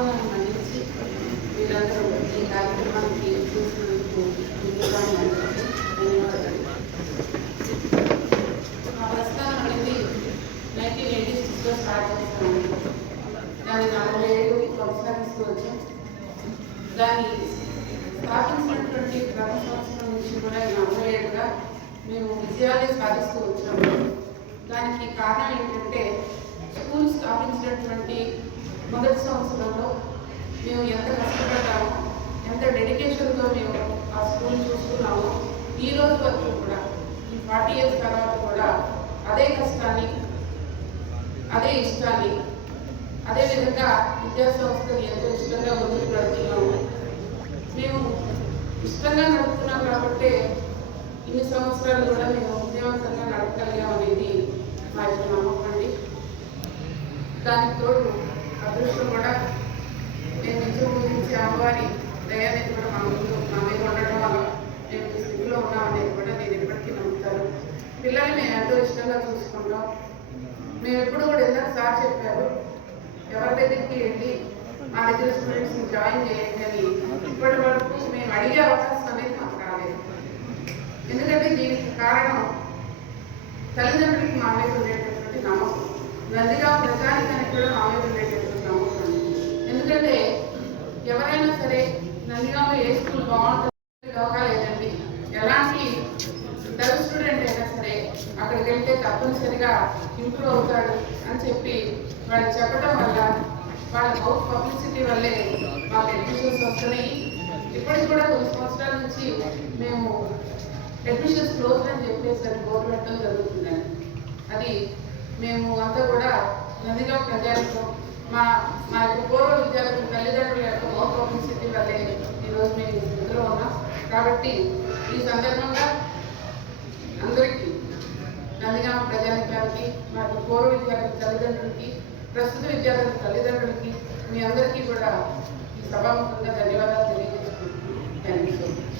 ఆహ్వానం అందించి మీరందరూ ఈ కార్యక్రమానికి చూసినందుకు ధన్యవాదాలు మా ప్రస్థానం అనేది నైన్టీన్ ఎయిటీ సిక్స్లో స్టార్ట్ చేస్తాము దాన్ని నలభై ఏడు కొనసాగిస్తూ వచ్చాం దాన్ని స్థాపించినటువంటి క్రమ సంవత్సరం నుంచి కూడా నలభై ఏడుగా మేము విజయాలు సాధిస్తూ వచ్చాము దానికి కారణం ఏంటంటే స్కూల్ స్థాపించినటువంటి మొదటి సంవత్సరంలో మేము ఎంత కష్టపడ్డామో ఎంత డెడికేషన్తో మేము ఆ స్కూల్ చూసుకున్నామో ఈ రోజు వరకు కూడా ఈ ఫార్టీ ఇయర్స్ తర్వాత కూడా అదే కష్టాన్ని అదే ఇష్టాన్ని అదేవిధంగా విద్యా సంస్థలు ఎంతో ఇష్టంగా ముందుకు నడుపుతున్నాము. మేము ఇష్టంగా నడుపుతున్నాం కాబట్టి ఇన్ని సంవత్సరాలు కూడా మేము విజయవంతంగా నడపగలిగాం అనేది మా యొక్క నమ్మకం అండి దానికి తోడు అదృష్టం కూడా నేను నిత్యం పూజించే అమ్మవారి దయాన్ని కూడా మా ముందు మా మీద ఉండడం వల్ల నేను ఈ స్థితిలో ఉన్నామనేది కూడా నేను ఎప్పటికీ నమ్ముతాను. పిల్లల్ని మేము ఎంతో ఇష్టంగా చూసుకుంటాం. మేము ఎప్పుడు కూడా ఇందాక సార్ చెప్పారు ఎవరి దగ్గరికి వెళ్ళి మా దగ్గర స్టూడెంట్స్ని జాయిన్ చేయండి అని. ఇప్పటి వరకు మేము అడిగే అవకాశం అనేది మాకు రాలేదు. ఎందుకంటే దీనికి కారణం తల్లిదండ్రులకి మా మీద ఉండేటటువంటి నమ్మకం. నందిగా ప్రజానికానికి కూడా బాగుంటుంది లోకా లేదండి ఎలాంటి ఇద్దరు స్టూడెంట్ అయినా సరే అక్కడికి వెళ్తే తప్పనిసరిగా ఇంప్రూవ్ అవుతాడు అని చెప్పి వాళ్ళు చెప్పడం వల్ల వాళ్ళ బౌత్ పబ్లిసిటీ వల్లే మాకు అడ్మిషన్స్ వస్తున్నాయి ఇప్పటికి కూడా కొన్ని సంవత్సరాల నుంచి మేము అడ్మిషన్స్ క్లోజ్ అని చెప్పేసి బోర్డు పెట్టడం జరుగుతుందండి అది మేము అంతా కూడా నందిగా ప్రజానికం. మా మా యొక్క పూర్వ విద్యార్థులు తల్లిదండ్రుల యొక్క మౌత్ పబ్లిసిటీ వల్లే ఈరోజు మేము ఈ స్థితిలో ఉన్నాం కాబట్టి ఈ సందర్భంగా అందరికీ నందిగామ ప్రజానికానికి మాకు పూర్వ విద్యార్థి తల్లిదండ్రులకి ప్రస్తుత విద్యార్థుల తల్లిదండ్రులకి మీ అందరికీ కూడా ఈ సభాముఖంగా ధన్యవాదాలు తెలియజేసుకుంటున్నాను. Thank you so much